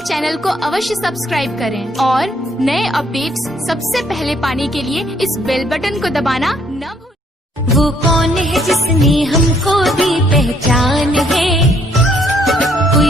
TV channel को अवश्य subscribe करें और नए अपडेट्स सबसे पहले पाने के लिए इस बेल बटन को दबाना न भूलें। वो कौन है जिसने हमको दी पहचान है, कोई